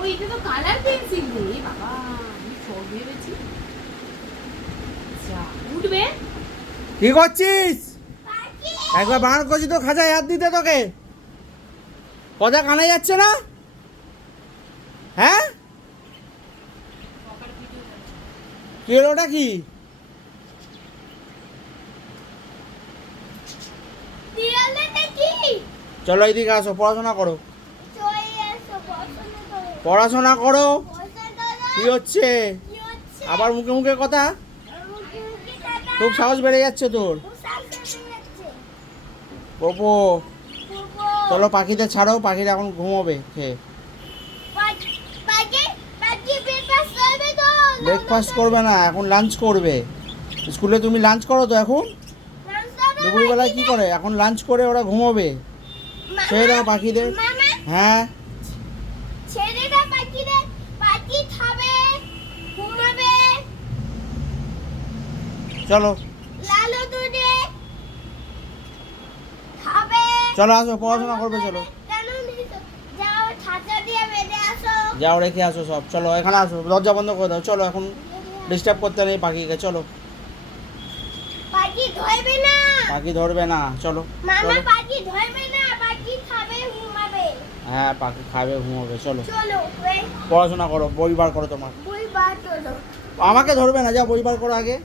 ওই এটা তো কালার পেন্সিল রে বাবা, আমি সব ভেবেছি। যা উঠবে। কি করছিস? একবার বানান করছি তো খাঁচায় হাত দিতে তোকে। কথা কানে যাচ্ছে না? হ্যাঁ কি হলো, ওটা কি? চলো এইদিকে আসো, পড়াশোনা করো। পড়াশোনা করো। কি হচ্ছে আবার মুখে মুখে কথা? খুব সাহস বেড়ে যাচ্ছে তোর। পপো চলো পাখিদের ছাড়ো, পাখিরা এখন ঘুমোবে খেয়ে। ব্রেকফাস্ট করবে না, এখন লাঞ্চ করবে। স্কুলে তুমি লাঞ্চ করো তো এখন? দুপুরবেলায় কি করে? এখন লাঞ্চ করে ওরা ঘুমোবে। ছেড়ে দাও পাখিদের। হ্যাঁ চলো চলো আসো, পড়াশোনা করবে চলো। যাও রেখে আসো সব, চলো এখানে আসো, দরজা বন্ধ করে দাও। চলো এখন ডিস্টার্ব করতে নেই পাখিকে, চলো। পাখি ধরবে না, চলো চলো। হ্যাঁ পাখি খাবে ঘুমাবে, চলো পড়াশোনা করো, বই বার করো তোমার। আমাকে ধরবে না, যাও বই বার করো আগে।